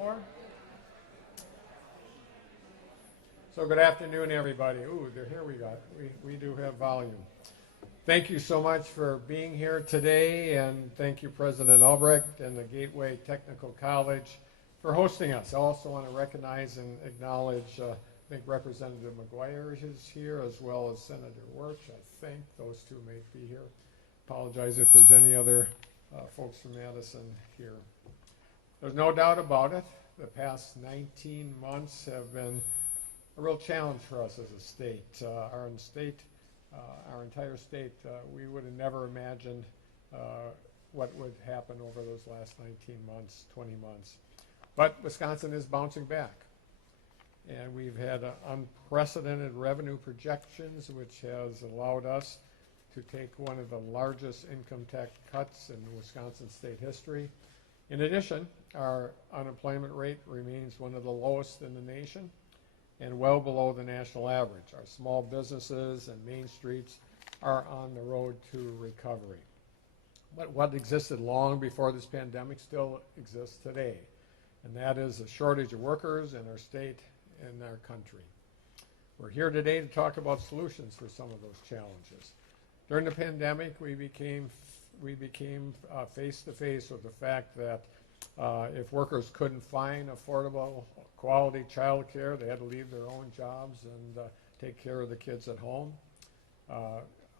for? So good afternoon, everybody. Ooh, here we go. We do have volume. Thank you so much for being here today, and thank you, President Albrecht and the Gateway Technical College for hosting us. I also want to recognize and acknowledge, I think Representative McGuire is here, as well as Senator Wirch. I think those two may be here. Apologize if there's any other folks from Madison here. There's no doubt about it. The past 19 months have been a real challenge for us as a state. Our entire state, we would have never imagined what would happen over those last 19 months, 20 months. But Wisconsin is bouncing back. And we've had unprecedented revenue projections, which has allowed us to take one of the largest income tax cuts in Wisconsin state history. In addition, our unemployment rate remains one of the lowest in the nation and well below the national average. Our small businesses and main streets are on the road to recovery. But what existed long before this pandemic still exists today, and that is a shortage of workers in our state and our country. We're here today to talk about solutions for some of those challenges. During the pandemic, we became face to face with the fact that if workers couldn't find affordable, quality child care, they had to leave their own jobs and take care of the kids at home.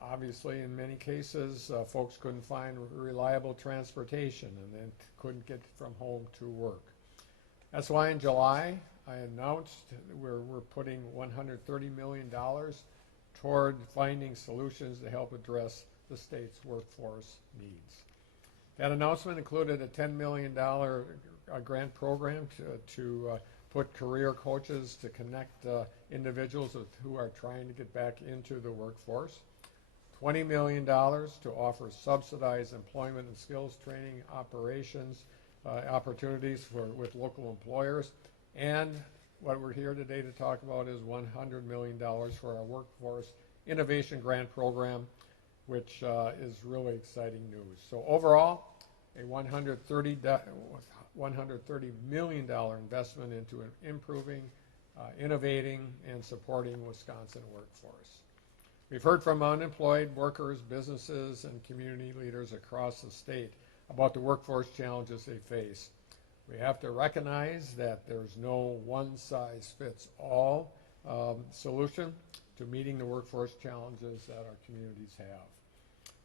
Obviously, in many cases, folks couldn't find reliable transportation and then couldn't get from home to work. That's why in July, I announced we're putting $130 million toward finding solutions to help address the state's workforce needs. That announcement included a $10 million grant program to put career coaches to connect individuals who are trying to get back into the workforce, $20 million to offer subsidized employment and skills training opportunities with local employers, and what we're here today to talk about is $100 million for our Workforce Innovation Grant Program, which is really exciting news. So overall, a $130 million investment into improving, innovating, and supporting Wisconsin workforce. We've heard from unemployed workers, businesses, and community leaders across the state about the workforce challenges they face. We have to recognize that there's no one-size-fits-all solution to meeting the workforce challenges that our communities have.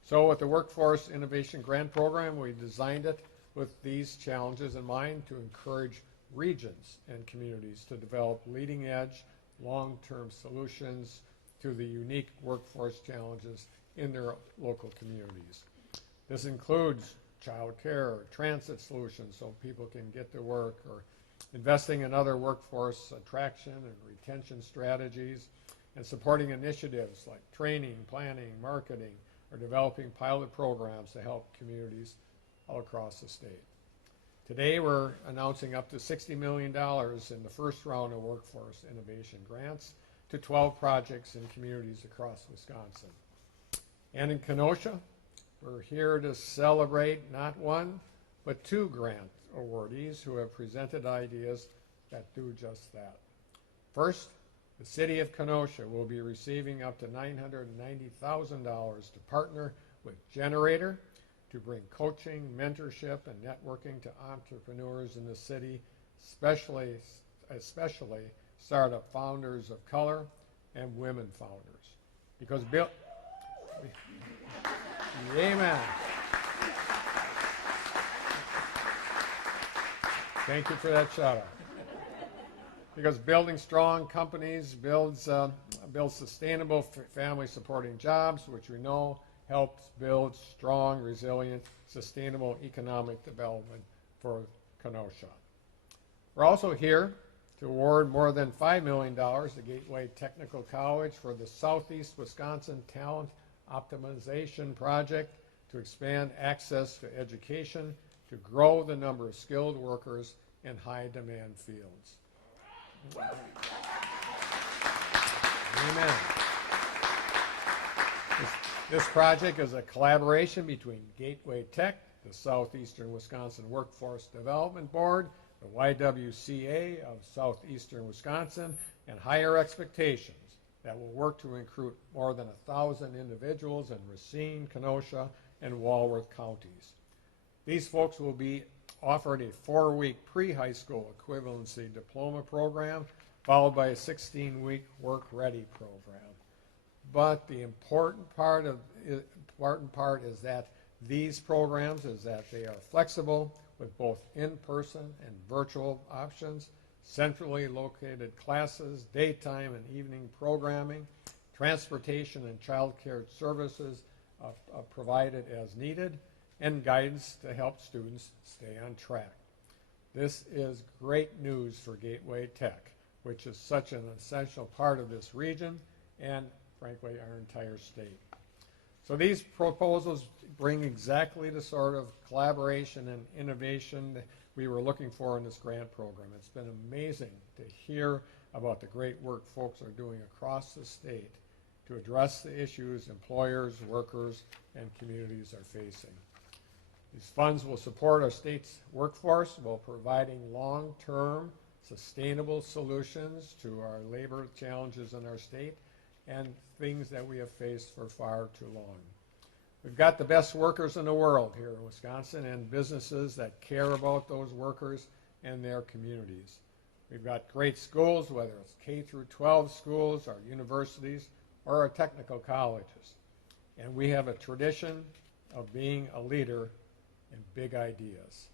So with the Workforce Innovation Grant Program, we designed it with these challenges in mind to encourage regions and communities to develop leading-edge, long-term solutions to the unique workforce challenges in their local communities. This includes child care or transit solutions so people can get to work, or investing in other workforce attraction and retention strategies, and supporting initiatives like training, planning, marketing, or developing pilot programs to help communities all across the state. Today we're announcing up to $60 million in the first round of workforce innovation grants to 12 projects in communities across Wisconsin. And in Kenosha, we're here to celebrate not one, but two grant awardees who have presented ideas that do just that. First, the City of Kenosha will be receiving up to $990,000 to partner with Generator to bring coaching, mentorship, and networking to entrepreneurs in the city, especially startup founders of color and women founders. Because Amen. Thank you for that shout out. Because building strong companies builds sustainable family supporting jobs, which we know helps build strong, resilient, sustainable economic development for Kenosha. We're also here to award more than $5 million to Gateway Technical College for the Southeast Wisconsin Talent Optimization Project to expand access to education to grow the number of skilled workers in high-demand fields. Amen. This project is a collaboration between Gateway Tech, the Southeastern Wisconsin Workforce Development Board, the YWCA of southeastern Wisconsin, and Higher Expectations that will work to recruit more than 1,000 individuals in Racine, Kenosha, and Walworth counties. These folks will be offered a 4-week pre-high school equivalency diploma program, followed by a 16-week work-ready program. But the important part is that these programs is that they are flexible with both in-person and virtual options, centrally located classes, daytime and evening programming, transportation and child care services provided as needed, and guidance to help students stay on track. This is great news for Gateway Tech, which is such an essential part of this region and, frankly, our entire state. So these proposals bring exactly the sort of collaboration and innovation that we were looking for in this grant program. It's been amazing to hear about the great work folks are doing across the state to address the issues employers, workers, and communities are facing. These funds will support our state's workforce while providing long-term, sustainable solutions to our labor challenges in our state and things that we have faced for far too long. We've got the best workers in the world here in Wisconsin and businesses that care about those workers and their communities. We've got great schools, whether it's K through 12 schools, our universities, or our technical colleges. And we have a tradition of being a leader in big ideas.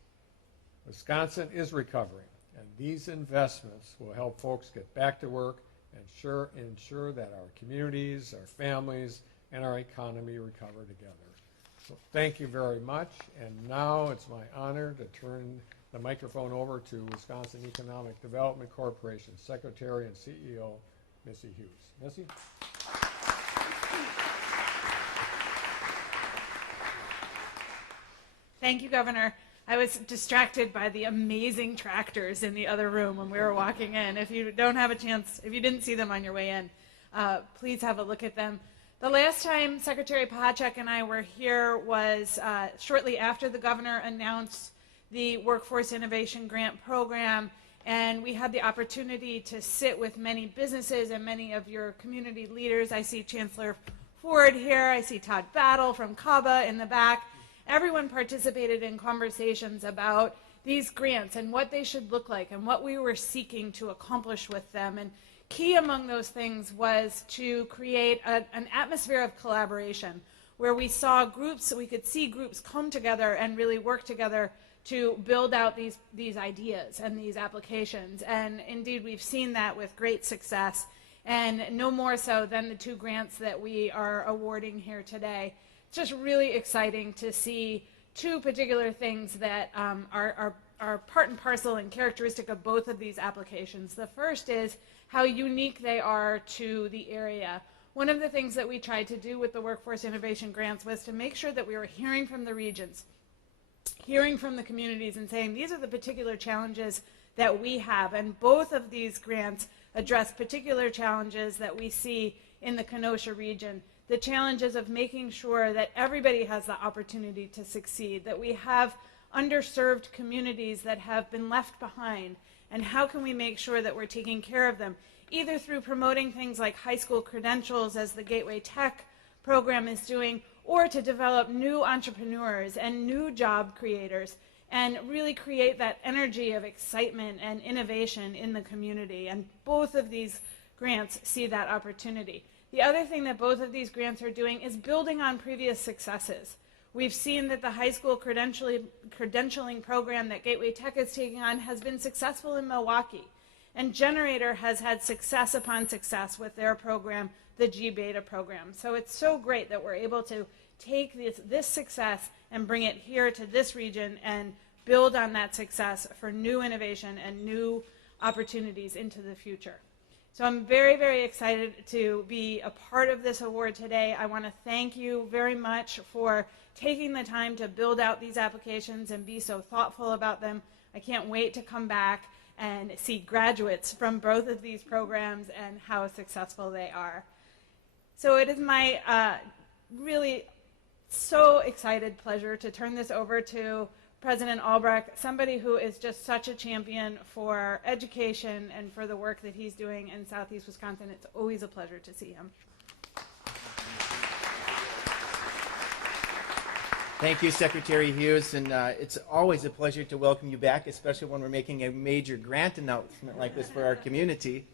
Wisconsin is recovering, and these investments will help folks get back to work and ensure that our communities, our families, and our economy recover together. So thank you very much, and now it's my honor to turn the microphone over to Wisconsin Economic Development Corporation Secretary and CEO, Missy Hughes. Missy? Thank you, Governor. I was distracted by the amazing tractors in the other room when we were walking in. If you don't have a chance, if you didn't see them on your way in, please have a look at them. The last time Secretary Pachek and I were here was shortly after the governor announced the Workforce Innovation Grant Program, and we had the opportunity to sit with many businesses and many of your community leaders. I see Chancellor Ford here. I see Todd Battle from CABA in the back. Everyone participated in conversations about these grants and what they should look like and what we were seeking to accomplish with them. And key among those things was to create an atmosphere of collaboration where we saw groups, we could see groups come together and really work together to build out these ideas and these applications. And indeed, we've seen that with great success, and no more so than the 2 grants that we are awarding here today. It's just really exciting to see 2 particular things that are part and parcel and characteristic of both of these applications. The first is how unique they are to the area. One of the things that we tried to do with the Workforce Innovation Grants was to make sure that we were hearing from the regions, hearing from the communities, and saying these are the particular challenges that we have. And both of these grants address particular challenges that we see in the Kenosha region. The challenges of making sure that everybody has the opportunity to succeed, that we have underserved communities that have been left behind, and how can we make sure that we're taking care of them, either through promoting things like high school credentials, as the Gateway Tech program is doing, or to develop new entrepreneurs and new job creators and really create that energy of excitement and innovation in the community. And both of these grants see that opportunity. The other thing that both of these grants are doing is building on previous successes. We've seen that the high school credentialing program that Gateway Tech is taking on has been successful in Milwaukee. And Generator has had success upon success with their program, the G-Beta program. So it's so great that we're able to take this success and bring it here to this region and build on that success for new innovation and new opportunities into the future. So I'm very, very excited to be a part of this award today. I want to thank you very much for taking the time to build out these applications and be so thoughtful about them. I can't wait to come back and see graduates from both of these programs and how successful they are. So it is my really so excited pleasure to turn this over to President Albrecht, somebody who is just such a champion for education and for the work that he's doing in Southeast Wisconsin. It's always a pleasure to see him. Thank you, Secretary Hughes, and it's always a pleasure to welcome you back, especially when we're making a major grant announcement like this for our community.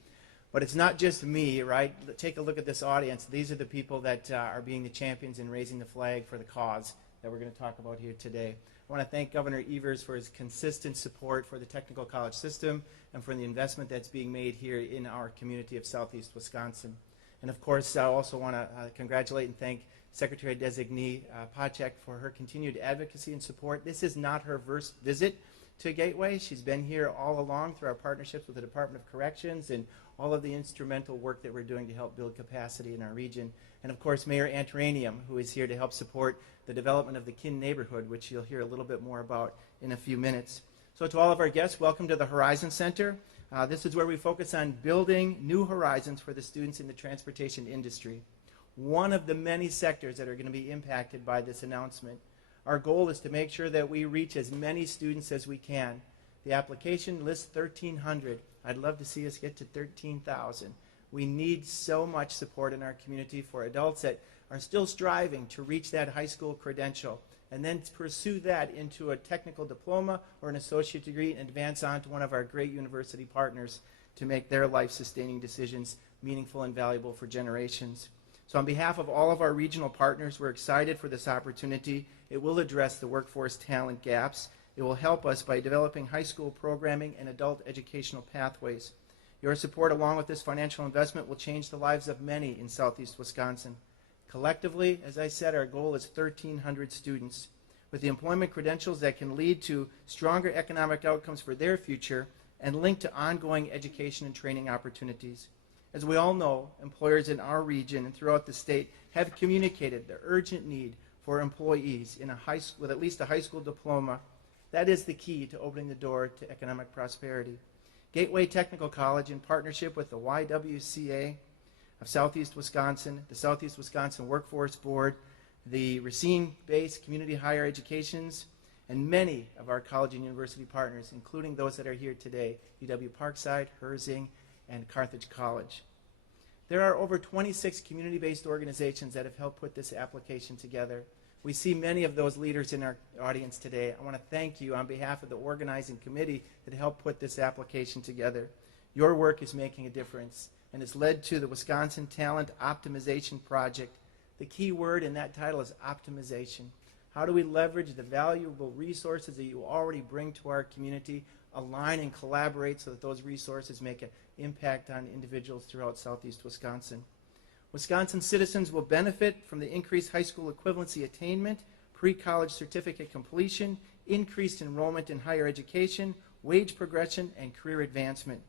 But it's not just me, right? Take a look at this audience. These are the people that are being the champions in raising the flag for the cause that we're going to talk about here today. I want to thank Governor Evers for his consistent support for the technical college system and for the investment that's being made here in our community of Southeast Wisconsin. And of course, I also want to congratulate and thank Secretary-designee Pacek for her continued advocacy and support. This is not her first visit to Gateway. She's been here all along through our partnerships with the Department of Corrections and all of the instrumental work that we're doing to help build capacity in our region. And of course, Mayor Antaranium, who is here to help support the development of the Kin neighborhood, which you'll hear a little bit more about in a few minutes. So to all of our guests, welcome to the Horizon Center. This is where we focus on building new horizons for the students in the transportation industry. One of the many sectors that are going to be impacted by this announcement. Our goal is to make sure that we reach as many students as we can. The application lists 1,300. I'd love to see us get to 13,000. We need so much support in our community for adults that are still striving to reach that high school credential and then pursue that into a technical diploma or an associate degree and advance on to one of our great university partners to make their life-sustaining decisions meaningful and valuable for generations. So on behalf of all of our regional partners, we're excited for this opportunity. It will address the workforce talent gaps. It will help us by developing high school programming and adult educational pathways. Your support along with this financial investment will change the lives of many in Southeast Wisconsin. Collectively, as I said, our goal is 1,300 students with the employment credentials that can lead to stronger economic outcomes for their future and linked to ongoing education and training opportunities. As we all know, employers in our region and throughout the state have communicated the urgent need for employees in with at least a high school diploma. That is the key to opening the door to economic prosperity. Gateway Technical College, in partnership with the YWCA of Southeast Wisconsin, the Southeast Wisconsin Workforce Board, the Racine-based community higher educations, and many of our college and university partners, including those that are here today, UW-Parkside, Herzing, and Carthage College. There are over 26 community-based organizations that have helped put this application together. We see many of those leaders in our audience today. I want to thank you on behalf of the organizing committee that helped put this application together. Your work is making a difference and has led to the Wisconsin Talent Optimization Project. The key word in that title is optimization. How do we leverage the valuable resources that you already bring to our community, align and collaborate so that those resources make an impact on individuals throughout Southeast Wisconsin? Wisconsin citizens will benefit from the increased high school equivalency attainment, pre-college certificate completion, increased enrollment in higher education, wage progression, and career advancement.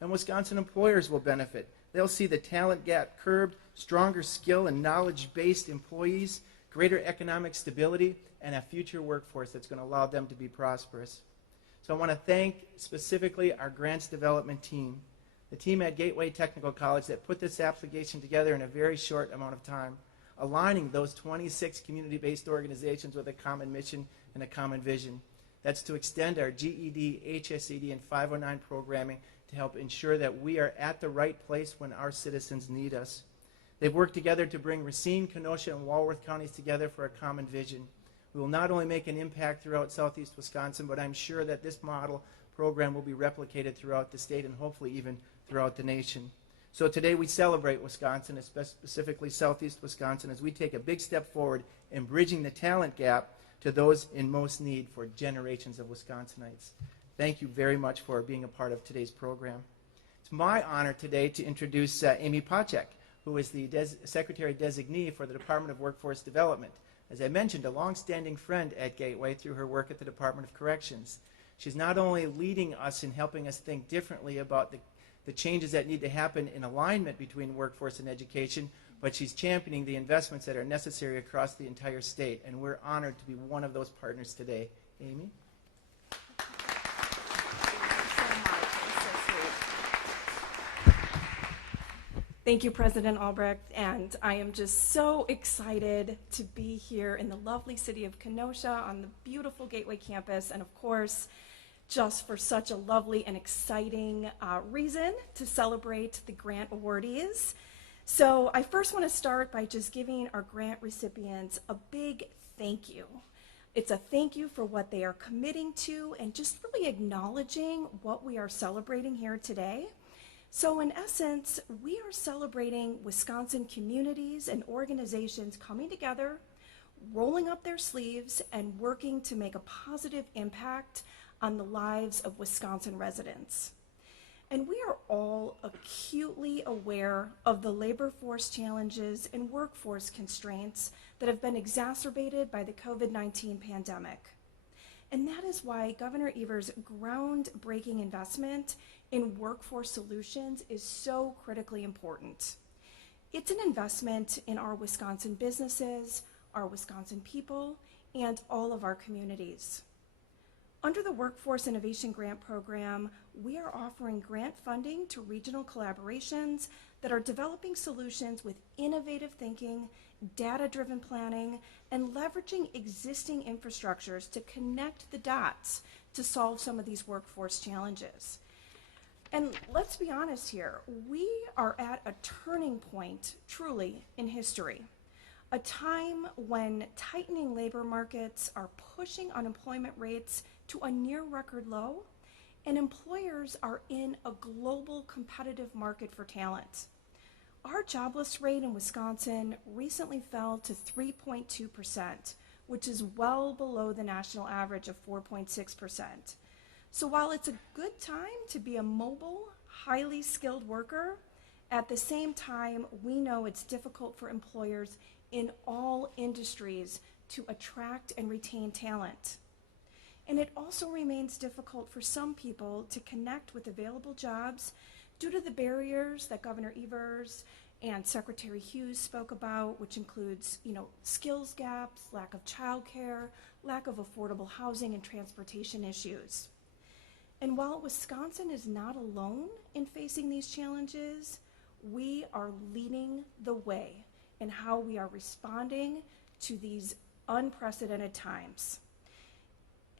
And Wisconsin employers will benefit. They'll see the talent gap curbed, stronger skill and knowledge-based employees, greater economic stability, and a future workforce that's going to allow them to be prosperous. So I want to thank specifically our grants development team, the team at Gateway Technical College that put this application together in a very short amount of time, aligning those 26 community-based organizations with a common mission and a common vision. That's to extend our GED, HSED, and 509 programming to help ensure that we are at the right place when our citizens need us. They've worked together to bring Racine, Kenosha, and Walworth counties together for a common vision. We will not only make an impact throughout Southeast Wisconsin, but I'm sure that this model program will be replicated throughout the state and hopefully even throughout the nation. So today we celebrate Wisconsin, specifically Southeast Wisconsin, as we take a big step forward in bridging the talent gap to those in most need for generations of Wisconsinites. Thank you very much for being a part of today's program. It's my honor today to introduce Amy Pacek, who is the Secretary-designee for the Department of Workforce Development. As I mentioned, a longstanding friend at Gateway through her work at the Department of Corrections. She's not only leading us in helping us think differently about the changes that need to happen in alignment between workforce and education, but she's championing the investments that are necessary across the entire state, and we're honored to be one of those partners today. Amy? Thank you, President Albrecht, and I am just so excited to be here in the lovely city of Kenosha on the beautiful Gateway campus, and of course, just for such a lovely and exciting reason to celebrate the grant awardees. So I first want to start by just giving our grant recipients a big thank you. It's a thank you for what they are committing to and just really acknowledging what we are celebrating here today. So in essence, we are celebrating Wisconsin communities and organizations coming together, rolling up their sleeves, and working to make a positive impact on the lives of Wisconsin residents. And we are all acutely aware of the labor force challenges and workforce constraints that have been exacerbated by the COVID-19 pandemic. And that is why Governor Evers' groundbreaking investment in workforce solutions is so critically important. It's an investment in our Wisconsin businesses, our Wisconsin people, and all of our communities. Under the Workforce Innovation Grant Program, we are offering grant funding to regional collaborations that are developing solutions with innovative thinking, data-driven planning, and leveraging existing infrastructures to connect the dots to solve some of these workforce challenges. And let's be honest here, we are at a turning point, truly, in history. A time when tightening labor markets are pushing unemployment rates to a near record low, and employers are in a global competitive market for talent. Our jobless rate in Wisconsin recently fell to 3.2%, which is well below the national average of 4.6%. So while it's a good time to be a mobile, highly skilled worker, at the same time, we know it's difficult for employers in all industries to attract and retain talent. And it also remains difficult for some people to connect with available jobs due to the barriers that Governor Evers and Secretary Hughes spoke about, which includes, skills gaps, lack of childcare, lack of affordable housing and transportation issues. And while Wisconsin is not alone in facing these challenges, we are leading the way in how we are responding to these unprecedented times.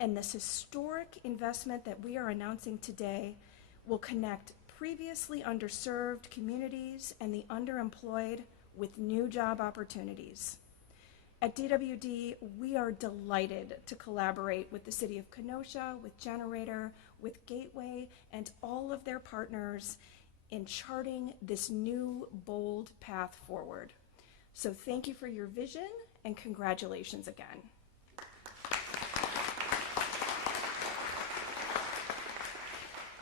And this historic investment that we are announcing today will connect previously underserved communities and the underemployed with new job opportunities. At DWD, we are delighted to collaborate with the City of Kenosha, with Generator, with Gateway, and all of their partners in charting this new, bold path forward. So thank you for your vision, and congratulations again.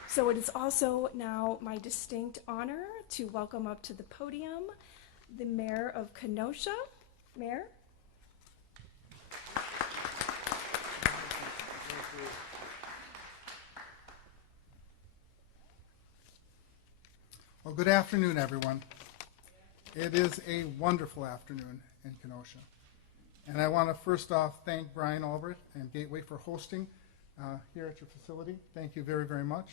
So it is also now my distinct honor to welcome up to the podium the Mayor of Kenosha. Mayor? Well, good afternoon, everyone. It is a wonderful afternoon in Kenosha. And I want to first off thank Brian Albrecht and Gateway for hosting here at your facility. Thank you very, very much.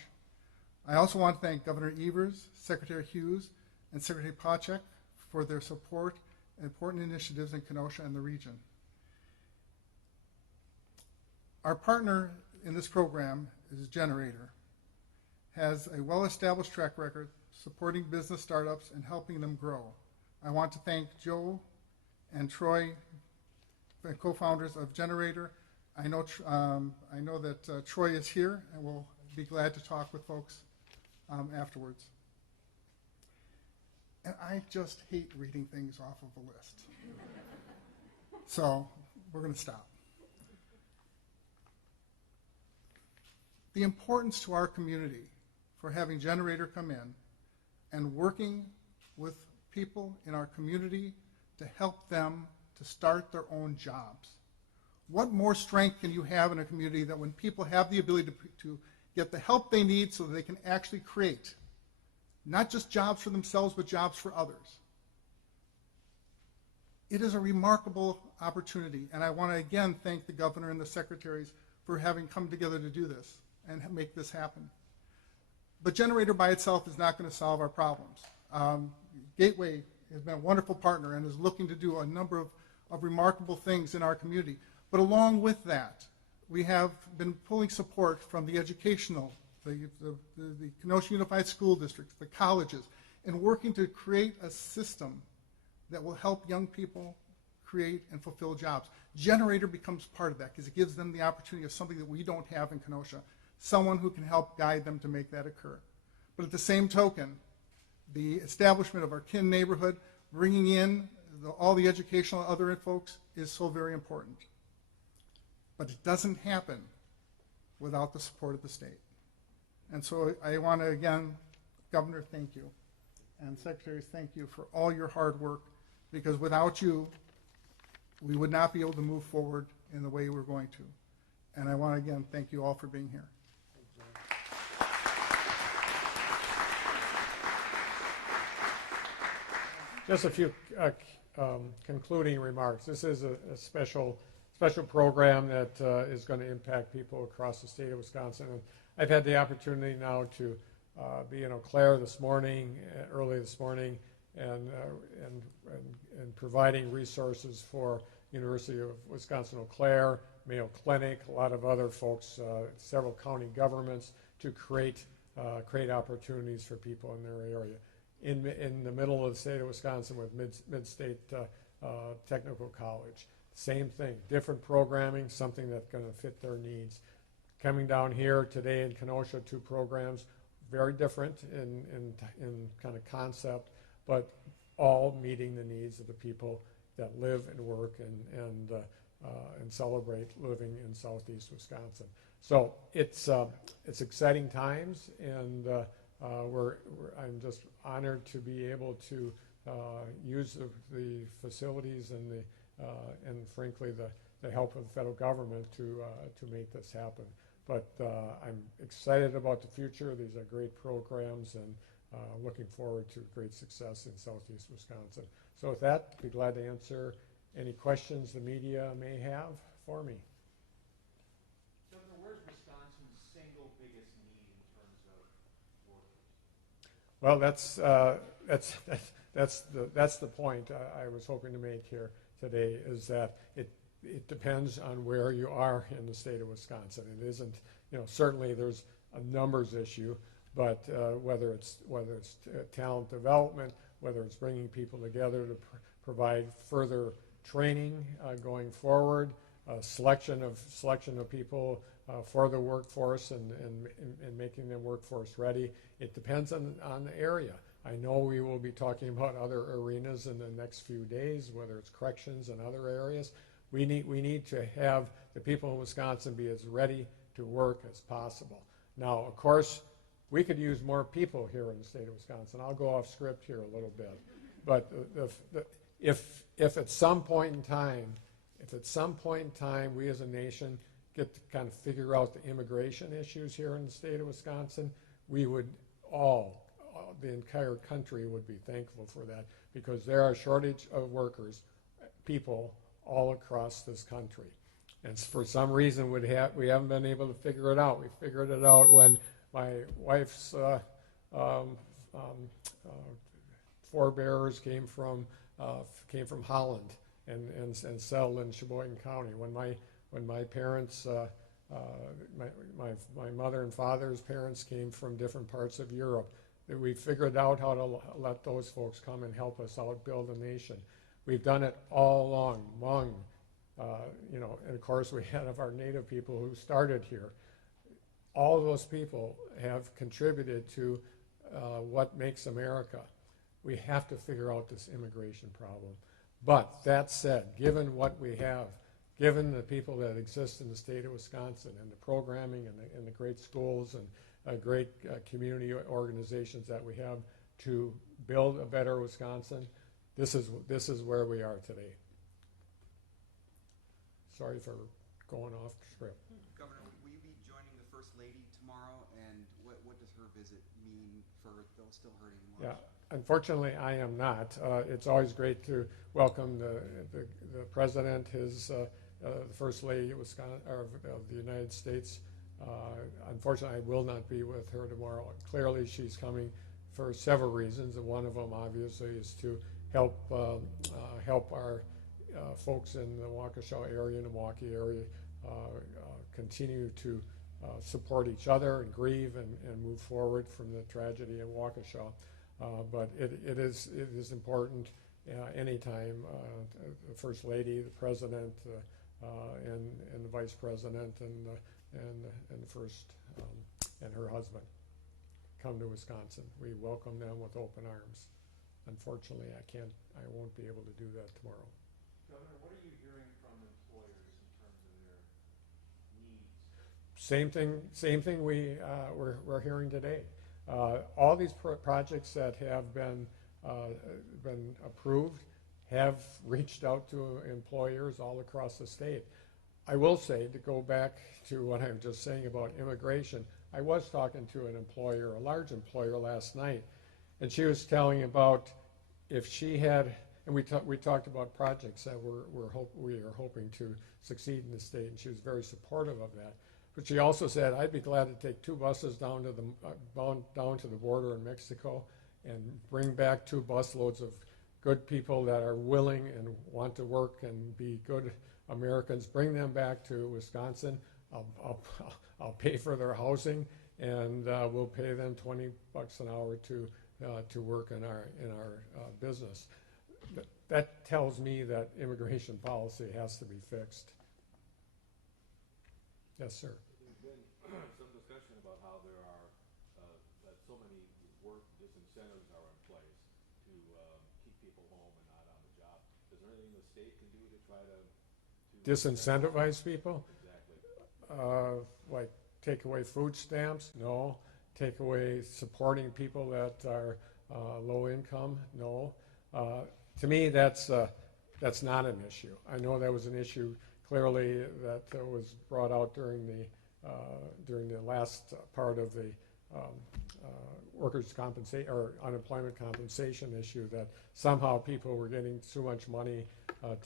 I also want to thank Governor Evers, Secretary Hughes, and Secretary Pochek for their support and important initiatives in Kenosha and the region. Our partner in this program is Generator, has a well-established track record supporting business startups and helping them grow. I want to thank Joe and Troy, the co-founders of Generator. I know that Troy is here and will be glad to talk with folks afterwards. And I just hate reading things off of a list. So we're going to stop. The importance to our community for having Generator come in and working with people in our community to help them to start their own jobs. What more strength can you have in a community than when people have the ability to get the help they need so that they can actually create not just jobs for themselves, but jobs for others? It is a remarkable opportunity, and I want to again thank the governor and the secretaries for having come together to do this and make this happen. But Generator by itself is not going to solve our problems. Gateway has been a wonderful partner and is looking to do a number of remarkable things in our community. But along with that, we have been pulling support from the educational, the Kenosha Unified School District, the colleges, and working to create a system that will help young people create and fulfill jobs. Generator becomes part of that because it gives them the opportunity of something that we don't have in Kenosha, someone who can help guide them to make that occur. But at the same token, the establishment of our kin neighborhood, bringing in all the educational and other folks is so very important. But it doesn't happen without the support of the state. And so I want to, again, Governor, thank you. And Secretaries, thank you for all your hard work, because without you, we would not be able to move forward in the way we're going to. And I want to, again, thank you all for being here. Just a few concluding remarks. This is a special program that is going to impact people across the state of Wisconsin. And I've had the opportunity now to be in Eau Claire this morning, early this morning, and providing resources for University of Wisconsin-Eau Claire, Mayo Clinic, a lot of other folks, several county governments to create opportunities for people in their area. In the middle of the state of Wisconsin with Mid-State Technical College. Same thing, different programming, something that's going to fit their needs. Coming down here today in Kenosha, 2 programs, very different in kind of concept, but all meeting the needs of the people that live and work and celebrate living in southeast Wisconsin. So it's exciting times, and I'm just honored to be able to use the facilities and frankly the help of the federal government to make this happen. But I'm excited about the future. These are great programs, and looking forward to great success in southeast Wisconsin. So with that, I'd be glad to answer any questions the media may have for me. Governor, where's Wisconsin's single biggest need in terms of workers? Well, that's the point I was hoping to make here today, is that it depends on where you are in the state of Wisconsin. It isn't, certainly there's a numbers issue, but whether it's talent development, whether it's bringing people together to provide further training going forward, selection of people for the workforce and making them workforce ready. It depends on the area. I know we will be talking about other arenas in the next few days, whether it's corrections and other areas. We need to have the people in Wisconsin be as ready to work as possible. Now, of course, we could use more people here in the state of Wisconsin. I'll go off script here a little bit, but if at some point in time we as a nation get to kind of figure out the immigration issues here in the state of Wisconsin, we would the entire country would be thankful for that, because there are shortage of workers, people all across this country. And for some reason we haven't been able to figure it out. We figured it out when my wife's forebears came from Holland and settled in Sheboygan County. When my parents, my mother and father's parents came from different parts of Europe, we figured out how to let those folks come and help us out build a nation. We've done it all along, Hmong, and of course we had our native people who started here. All of those people have contributed to what makes America. We have to figure out this immigration problem. But that said, given what we have, given the people that exist in the state of Wisconsin and the programming and the great schools and great community organizations that we have to build a better Wisconsin, this is where we are today. Sorry for going off script. Governor, will you be joining the First Lady tomorrow, and what does her visit mean for those still hurting in Washington? Yeah, unfortunately I am not. It's always great to welcome the President, the First Lady of the United States. Unfortunately, I will not be with her tomorrow. Clearly, she's coming for several reasons, and one of them obviously is to help our folks in the Waukesha area and the Milwaukee area continue to support each other and grieve and move forward from the tragedy in Waukesha. But it is important anytime the First Lady, the President, and the Vice President, and the First and her husband come to Wisconsin. We welcome them with open arms. Unfortunately, I won't be able to do that tomorrow. Governor, what are you hearing from employers in terms of their needs? Same thing we're hearing today. All these projects that have been approved have reached out to employers all across the state. I will say, to go back to what I was just saying about immigration, I was talking to an employer, a large employer last night, and she was telling about if she had, and we talked about projects that we are hoping to succeed in the state, and she was very supportive of that. But she also said, I'd be glad to take 2 buses down to the border in Mexico and bring back 2 busloads of good people that are willing and want to work and be good Americans. Bring them back to Wisconsin. I'll pay for their housing, and we'll pay them $20 an hour to work in our business. That tells me that immigration policy has to be fixed. Yes, sir. There's been some discussion about how there are that so many work disincentives are in place to keep people home and not on the job. Is there anything the state can do to try to Disincentivize people? Exactly. Like take away food stamps? No. Take away supporting people that are low income? No. To me, that's not an issue. I know that was an issue clearly that was brought out during the last part of the workers' compensation or unemployment compensation issue, that somehow people were getting too much money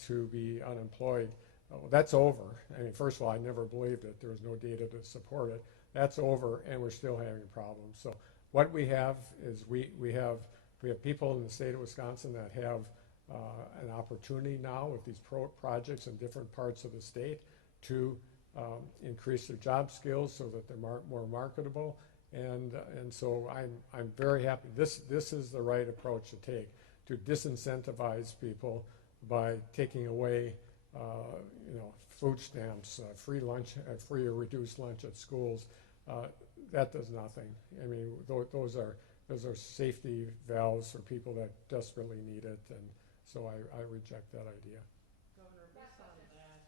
to be unemployed. Well, that's over. I mean, first of all, I never believed it. There was no data to support it. That's over, and we're still having problems. So what we have is we have people in the state of Wisconsin that have an opportunity now with these projects in different parts of the state to increase their job skills so that they're more marketable, and so I'm very happy. This is the right approach to take, to disincentivize people by taking away food stamps, free lunch, free or reduced lunch at schools. That does nothing. I mean, those are safety valves for people that desperately need it, and so I reject that idea. Governor, based on that,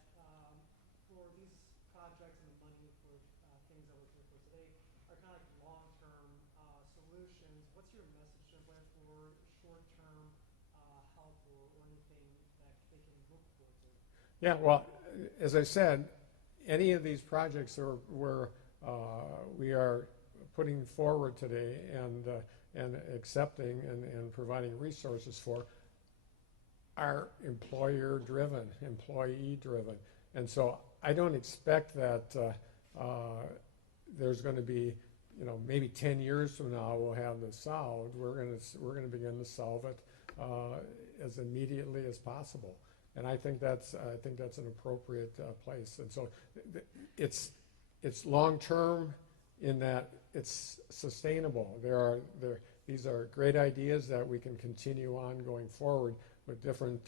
for these projects and the money for things that we're here for today are kind of long-term solutions, what's your message to them for short-term help or anything that they can look towards it? Yeah, well, as I said, any of these projects we are putting forward today and accepting and providing resources for are employer-driven, employee-driven. And so I don't expect that there's going to be, maybe 10 years from now we'll have this solved. We're going to begin to solve it as immediately as possible. And I think that's an appropriate place. And so it's long-term in that it's sustainable. These are great ideas that we can continue on going forward with different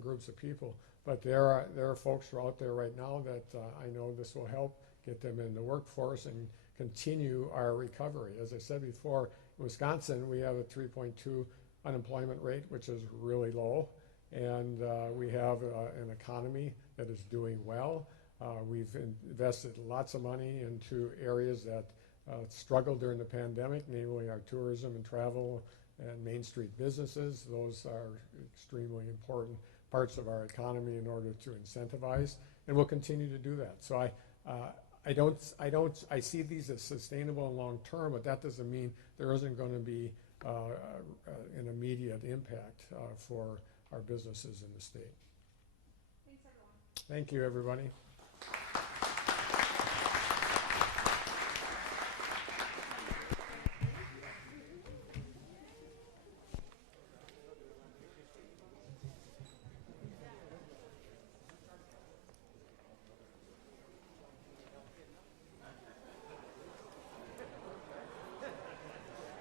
groups of people. But there are folks who are out there right now that I know this will help get them in the workforce and continue our recovery. As I said before, in Wisconsin we have a 3.2 unemployment rate, which is really low, and we have an economy that is doing well. We've invested lots of money into areas that struggled during the pandemic, namely our tourism and travel and Main Street businesses. Those are extremely important parts of our economy in order to incentivize, and we'll continue to do that. So I see these as sustainable and long term, but that doesn't mean there isn't going to be an immediate impact for our businesses in the state. Thanks, everyone. Thank you, everybody.